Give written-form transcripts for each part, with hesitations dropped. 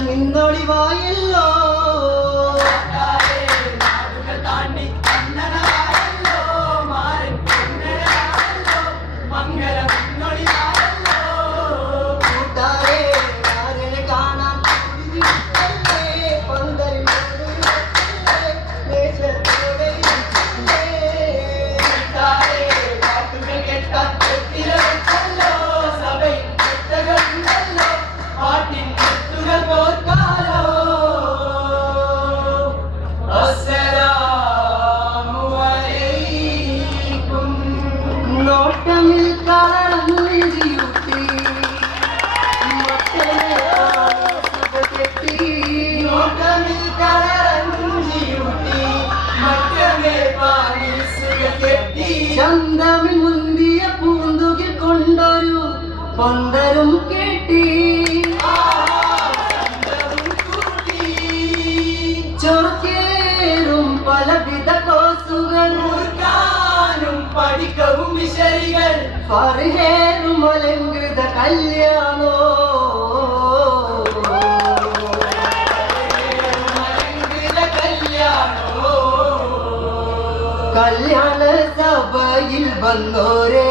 നിന്നൊളിവായല്ലോ ചന്തമിൽ മുന്തിയ പൂന്തുകിൽ കൊണ്ടൊരു പന്തലും കെട്ടി ചൊർക്കേറും പലവിധ കോസുകൾ പഠിക്കവും വിശരികൾ ഫർഹേറും അലങ്കൃത കല്യാണോ കല്യാണ സഭയിൽ വന്നോരേ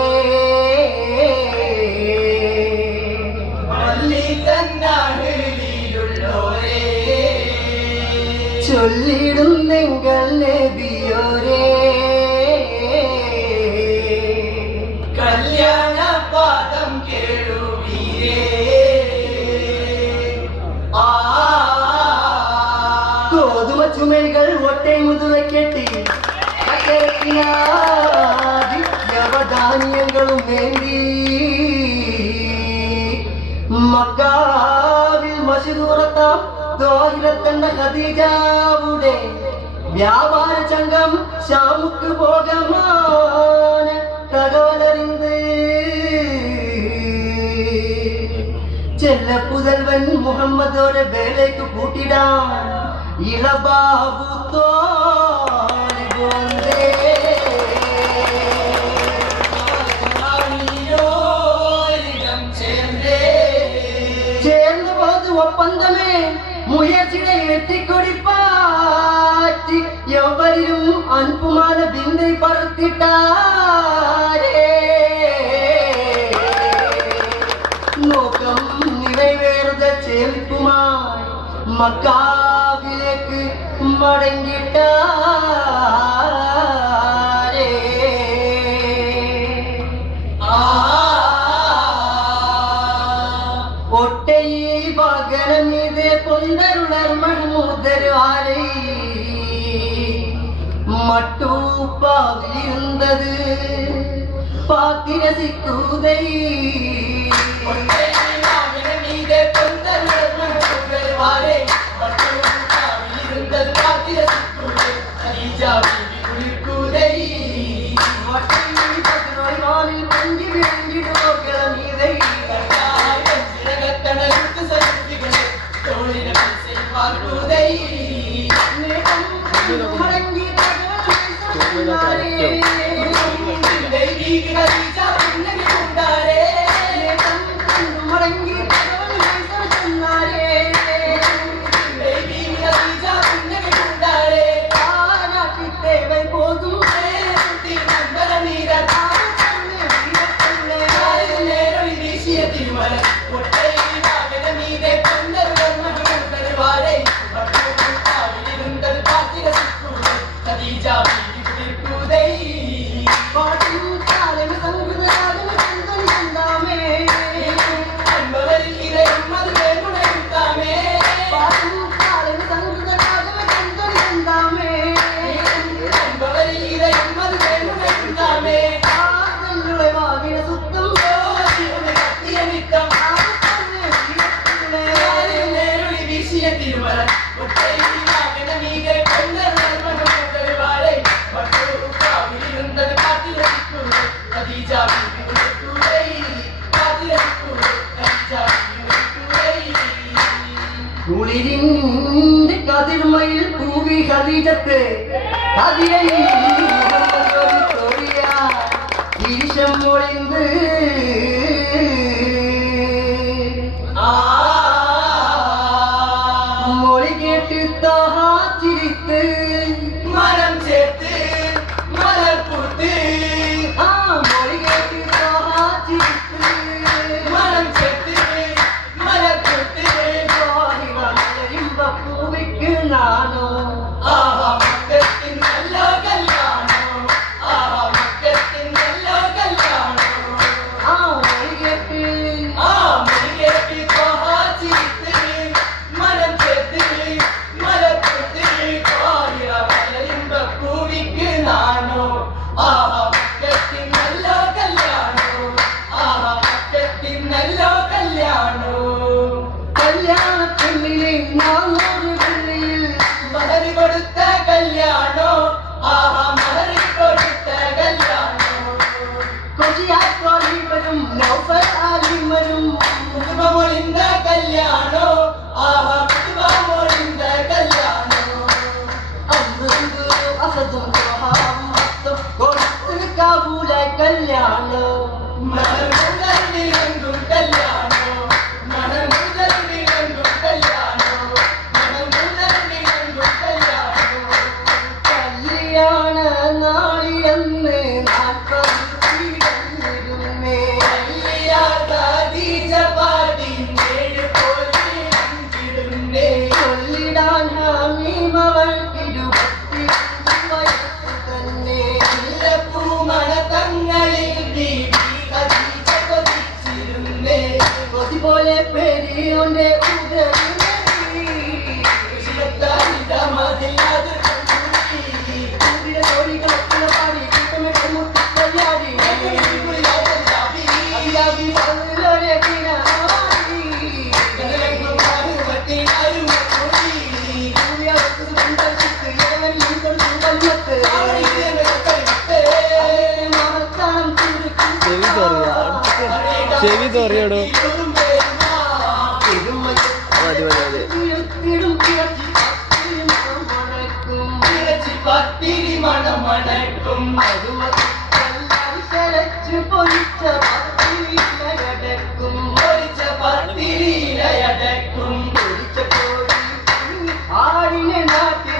ചൊല്ലിടുന്നെങ്കിൽ നബിയോരേ കല്യാണ പാദം കേളുവീരേ ഗോതുമ ചുമലുകൾ ഒട്ടേ മുതുവ കെട്ടി ധാന്യങ്ങളും വേണ്ടി മക്കാവിൽ മശിദൂറത്താം ദോഹിരത്തെന്ന ഖദീജാവുടെ വ്യാപാര ചങ്കം ഷാമുക്ക് പോകമാന തകവലറിந்து ചെല്ലപ്പുതൽവൻ മുഹമ്മദോടെ വേലയ്ക്ക് കൂട്ടിടാൻ ഇളബാബു ഒപ്പന്തമേ മുയച്ചിടെ എത്തിക്കൊടിപ്പാറ്റി എവരിലും അൻപുമാന ബിന്ദി പറത്തിട്ടാരേ നോക്കം നിറവേറുത ചേൽപ്പുമായി മക്കാവിലേക്ക് മടങ്ങിട്ടാരേ പകരമീതേ പൊന്തരുളർ മഹ്മൂദരാരേ മട്ടൂപ്പാവിലിരുന്നത് പാത്തി രസിക്കൂതൈ കുളിരിന്റെ കതിർമയിൽ പൂവി ഖദീജത്ത് ഈശം മൊഴിந்து കല്യാണോ കല്യാണ നാളിലെന്ന് 40 ചൊല്ലിടാൻ ഹമീമവൾ 25 വയസ്സ് തന്നെ കൊതി പോലെ പെരിയോന്റെ ചെവി തോറിയോടോ മതി മതി മതി മണമണക്കും പൊരിച്ച പത്തിരിയിലയടക്കും ആടിനെ നാട്ടി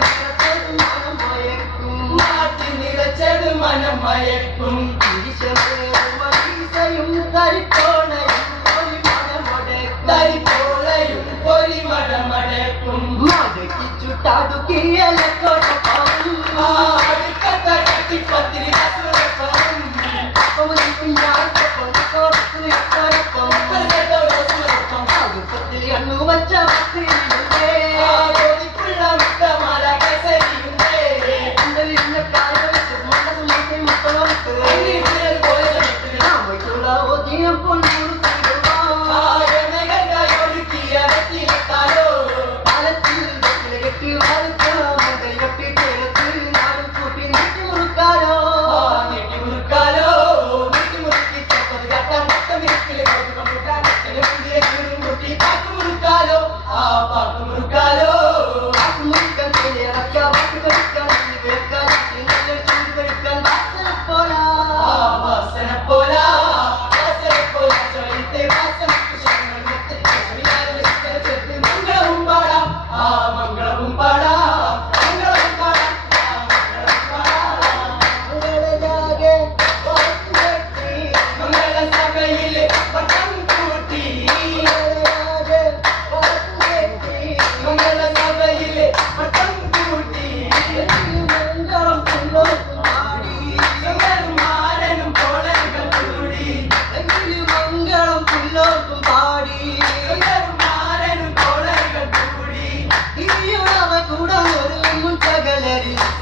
നിറച്ചത് മനമയക്കും യും കരിപ്പോളയും ഒരു മടമടക്കും മടക്കിച്ചുട്ടാടുക്കിയലക്കോട്ടപ്പത്തിരി അണ്ണു വച്ച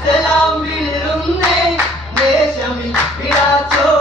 സലാം വിളിരുന്നേ ദേശമിൽ വിടാച്ചോ